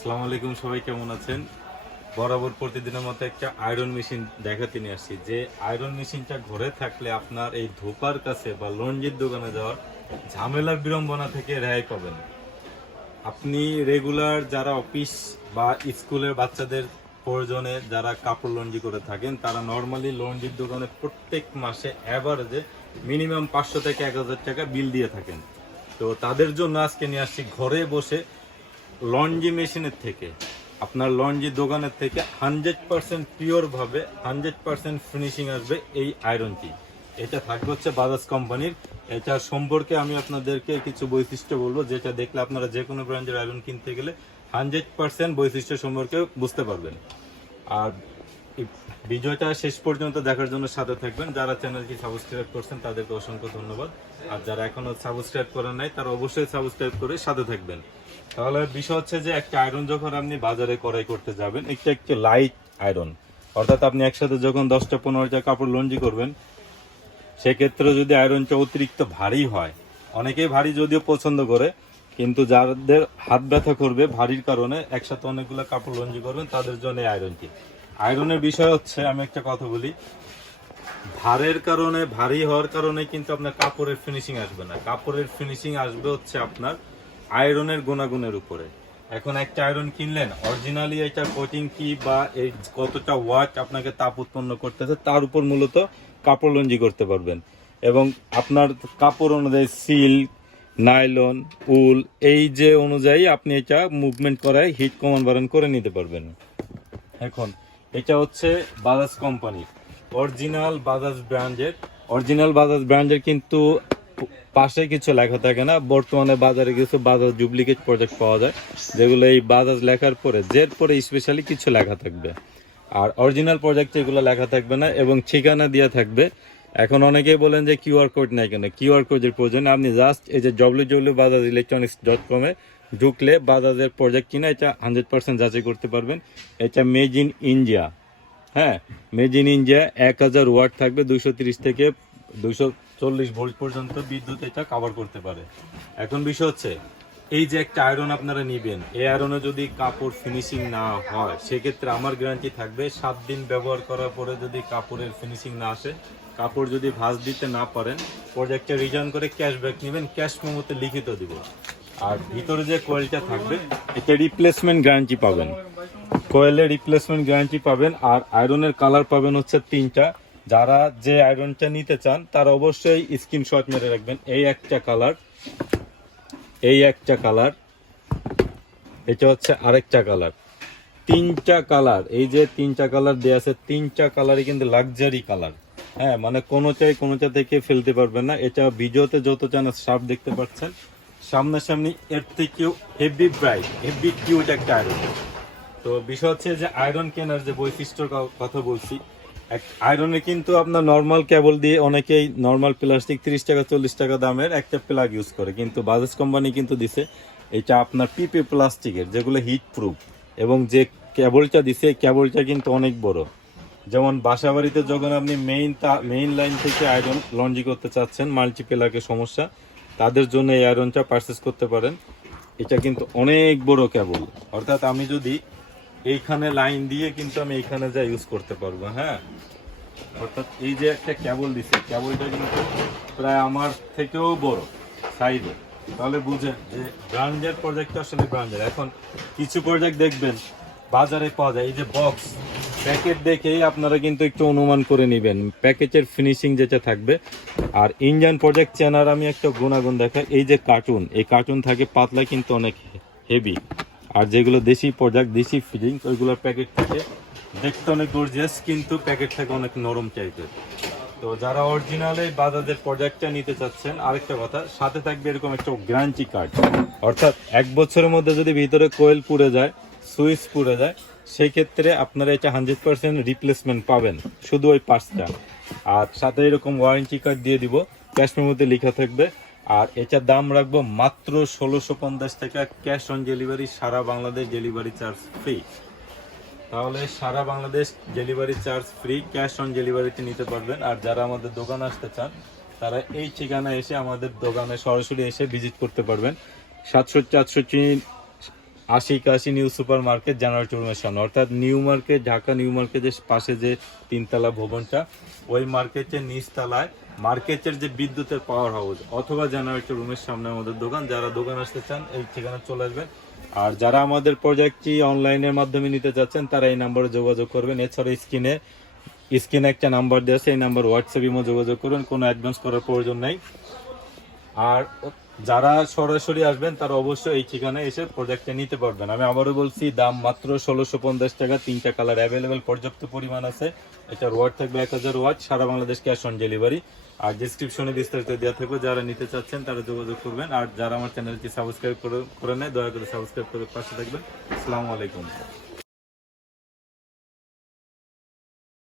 আসসালামু আলাইকুম, সবাই কেমন আছেন? বরাবর প্রতিদিনের মতো একটা আয়রন মেশিন দেখাতে নিয়ে আসছি। যে আয়রন মেশিনটা ঘরে থাকলে আপনার এই ধোপার কাছে বা লঞ্জির দোকানে যাওয়ার ঝামেলার বিড়ম্বনা থেকে রেহাই পাবেন। আপনি রেগুলার যারা অফিস বা স্কুলের বাচ্চাদের প্রয়োজনে যারা কাপড় লঞ্জি করে থাকেন, তারা নর্মালি লঞ্জির দোকানে প্রত্যেক মাসে অ্যাভারেজে মিনিমাম পাঁচশো থেকে এক হাজার টাকা বিল দিয়ে থাকেন। তো তাদের জন্য আজকে নিয়ে আসছি, ঘরে বসে লঞ্জি মেশিনের থেকে, আপনার লঞ্জি দোকানের থেকে হান্ড্রেড পার্সেন্ট পিওরভাবে হান্ড্রেড পারসেন্ট ফিনিশিং আসবে এই আয়রনটি এটা থাকবে হচ্ছে বাজাজ কোম্পানির। এটা সম্পর্কে আমি আপনাদেরকে কিছু বৈশিষ্ট্য বলব, যেটা দেখলে আপনারা যে কোনো ব্র্যান্ডের আয়রন কিনতে গেলে হান্ড্রেড পারসেন্ট বৈশিষ্ট্য সম্পর্কে বুঝতে পারবেন। আর ভিডিওটা শেষ পর্যন্ত দেখার জন্য সাথে থাকবেন। যারা চ্যানেলটি সাবস্ক্রাইব করছেন, তাদেরকে অসংখ্য ধন্যবাদ। আর যারা এখনও সাবস্ক্রাইব করেন নাই, তারা অবশ্যই সাবস্ক্রাইব করে সাথে থাকবেন। তাহলে বিষয় হচ্ছে যে, একটা আয়রন যখন আপনি বাজারে ক্রয় করতে যাবেন একটা একটি লাইট আয়রন অর্থাৎ আপনি একসাথে যখন দশটা পনেরোটা কাপড় লঞ্জি করবেন, সেক্ষেত্রে যদি আয়রনটা অতিরিক্ত ভারী হয়, অনেকেই ভারী যদিও পছন্দ করে, কিন্তু যাদের হাত ব্যথা করবে ভারীর কারণে একসাথে অনেকগুলো কাপড় লঞ্জি করবেন, তাদের জন্য আয়রনটি আয়রনের বিষয় হচ্ছে, আমি একটা কথা বলি। ভারের কারণে, ভারী হওয়ার কারণে কিন্তু আপনার কাপড়ের ফিনিশিং আসবে না। কাপড়ের ফিনিশিং আসবে হচ্ছে আপনার আয়রনের গুণাগুণের উপরে। এখন একটা আয়রন কিনলেন অরিজিনালি এটা কোটিং কি বা এই কতটা ওয়াট আপনাকে তাপ উৎপন্ন করতেছে, তার উপর মূলত কাপড় লঞ্জি করতে পারবেন। এবং আপনার কাপড় অনুযায়ী সিল্ক নাইলন, উল, এই যে অনুযায়ী আপনি এটা মুভমেন্ট করায় হিট কমান বারণ করে নিতে পারবেন। এখন এটা হচ্ছে বাজাজ কোম্পানির অরিজিনাল বাজাজ ব্র্যান্ডের। অরিজিনাল বাজাজ ব্র্যান্ডের কিন্তু পাশে কিছু লেখা থাকে না। বর্তমানে বাজারে কিছু বাজাজ ডুপ্লিকেট প্রোডাক্ট পাওয়া যায়, যেগুলো এই বাজাজ লেখার পরে জের পরে স্পেশালি কিছু লেখা থাকবে। আর অরিজিনাল প্রোডাক্টে এগুলো লেখা থাকবে না এবং ঠিকানা দেওয়া থাকবে। এখন অনেকেই বলেন যে কিউআর কোড নাই কেন? কিউআর কোডের প্রয়োজন আপনি জাস্ট এই যে W W Bajaj electronics dot কমে ঢুকলে বাজাজের প্রজেক্ট কিনা, এটা হান্ড্রেড পার্সেন্ট যাচাই করতে পারবেন। এটা মেড ইন ইন্ডিয়া হ্যাঁ মেড ইন ইন্ডিয়া এক হাজার ওয়াট থাকবে দুশো তিরিশ থেকে দুশো চল্লিশ ভোল্ট পর্যন্ত বিদ্যুৎ এটা কাভার করতে পারে। এখন বিষয় হচ্ছে, এই যে একটা আয়রন আপনারা নিবেন, এই আয়রনে যদি কাপড় ফিনিশিং না হয়, সেক্ষেত্রে আমার গ্যারান্টি থাকবে, সাত দিন ব্যবহার করার পরে যদি কাপড়ের ফিনিশিং না আসে, কাপড় যদি ভাঁজ দিতে না পারেন প্রোডাক্টটা রিটার্ন করে ক্যাশব্যাক নেবেন ক্যাশ মেমোতে লিখিত দিব। আর ভিতরে যে কোয়েলটা থাকবে, এটা রিপ্লেসমেন্ট গ্যারান্টি পাবেন। কোয়েলের রিপ্লেসমেন্ট গ্যারান্টি পাবেন আর আয়রনের কালার পাবেন হচ্ছে তিনটা। যারা যে আয়রনটা নিতে চান, তারা অবশ্যই স্ক্রিনশট মেরে রাখবেন। এই একটা কালার এই একটা কালার এটা হচ্ছে আরেকটা কালার তিনটা কালার এই যে তিনটা কালার দেওয়া আছে, তিনটা কালারই কিন্তু লাক্সারি কালার হ্যাঁ মানে কোনোটাই কোনোটা থেকে ফেলতে পারবেন না। এটা ভিডিওতে যত চান সাপ দেখতে পাচ্ছেন সামনাসামনি এর থেকেও হেভি ব্রাইট হেভি কিউট একটা আয়রন তো বিষয় হচ্ছে যে আয়রন কেনার যে বৈশিষ্ট্যর কথা বলছি, এক আয়রনে কিন্তু আপনার নর্মাল কেবল দিয়ে অনেকেই নর্মাল প্লাস্টিক তিরিশ টাকা, চল্লিশ টাকা দামের একটা প্লাগ ইউজ করে। কিন্তু বাজাজ কোম্পানি কিন্তু দিছে, এটা আপনার পিপি প্লাস্টিকের, যেগুলো হিট প্রুফ এবং যে কেবলটা দিছে কেবলটা কিন্তু অনেক বড়। যেমন বাসা বাড়িতে যখন আপনি মেইন মেইন লাইন থেকে আয়রন লঞ্জি করতে চাচ্ছেন মাল্টি প্লাগের সমস্যা তাদের জন্য এই আয়রনটা পারচেস করতে পারেন। এটা কিন্তু অনেক বড় কেবল অর্থাৎ আমি যদি এইখানে লাইন দিয়ে কিন্তু আমি এইখানে যা ইউজ করতে পারব হ্যাঁ? অর্থাৎ এই যে একটা কেবল দিছে কেবলটা কিন্তু প্রায় আমার থেকেও বড় সাইজে তাহলে বুঝেন যে ব্র্যান্ডের প্রজেক্ট আসলে ব্র্যান্ডের এখন কিছু প্রজেক্ট দেখবেন, বাজারে পাওয়া যায়, এই যে বক্স প্যাকেট দেখেই আপনারা কিন্তু একটু অনুমান করে নেবেন। প্যাকেজের ফিনিশিং যেটা থাকবে। আর ইন্ডিয়ান প্রজেক্ট চেনার আমি একটা গুণাগুণ দেখাই, এই যে কার্টুন এই কার্টুন থাকে পাতলা কিন্তু অনেক হেভি আর যেগুলো দেশি প্রোডাক্ট দেশি ফিলিং ওইগুলোর প্যাকেট থাকে। দেখতে অনেক গর্জিয়াস কিন্তু প্যাকেট থাকে অনেক নরম টাইপের তো যারা অরিজিনালে বাজাজের প্রোডাক্টটা নিতে চাচ্ছেন, আরেকটা কথা, সাথে থাকবে এরকম একটা গ্যারান্টি কার্ড অর্থাৎ এক বছরের মধ্যে যদি ভিতরে কোয়েল পুড়ে যায়, সুইচ পুড়ে যায় সেই ক্ষেত্রে আপনারা এটা হান্ড্রেড পার্সেন্ট রিপ্লেসমেন্ট পাবেন, শুধু ওই পার্টসটা। আর সাথে এরকম ওয়ারেন্টি কার্ড দিয়ে দিব ক্যাশের মধ্যে লেখা থাকবে। আর এটার দাম রাখব মাত্র ষোলোশো পঞ্চাশ টাকা ক্যাশ অন ডেলিভারি সারা বাংলাদেশ ডেলিভারি চার্জ ফ্রি তাহলে সারা Bangladesh delivery charge free cash on ডেলিভারিতে নিতে পারবেন। আর যারা আমাদের দোকানে আসতে চান, তারা এই ঠিকানায় এসে আমাদের দোকানে সরাসরি এসে ভিজিট করতে পারবেন। সাতষট্টি আটষট্টি আশি কাশি নিউ সুপার মার্কেট জানুয়ারি শোরুমের সামনে অর্থাৎ নিউ মার্কেট ঢাকা নিউ মার্কেটের পাশে যে তিনতলা ভবনটা, ওই মার্কেটের নিচতলায় মার্কেটের যে বিদ্যুতের পাওয়ার হাউস অথবা জেনারেটর রুমের সামনে আমাদের দোকান। যারা দোকান আসতে চান, এই ঠিকানা চলে আসবেন। আর যারা আমাদের প্রজেক্টটি অনলাইনের মাধ্যমে নিতে চাচ্ছেন তারা এই নাম্বারে যোগাযোগ করবেন। এছাড়া স্ক্রিনে স্ক্রিনে একটা নাম্বার দেওয়া আছে, এই নাম্বার হোয়াটসঅ্যাপ যোগাযোগ করবেন। কোনো অ্যাডভান্স করার প্রয়োজন নেই। আর যারা সরাসরি আসবেন, তারা অবশ্যই এই ঠিকানায় এসে প্রোডাক্টটা নিতে পারবেন। আমি আবারও বলছি, দাম মাত্র ষোলোশো পঞ্চাশ টাকা, তিনটা কালার অ্যাভেলেবেল পর্যাপ্ত পরিমাণ আছে। এটার ওয়াট থাকবে এক হাজার ওয়াট সারা বাংলাদেশ ক্যাশ অন ডেলিভারি আর ডিসক্রিপশনে বিস্তারিত দেওয়া থাকবে, যারা নিতে চাচ্ছেন তারা যোগাযোগ করবেন। আর যারা আমার চ্যানেলটি সাবস্ক্রাইব করে করে নেয়, দয়া করে সাবস্ক্রাইব করে পাশে থাকবেন। আসসালামু আলাইকুম।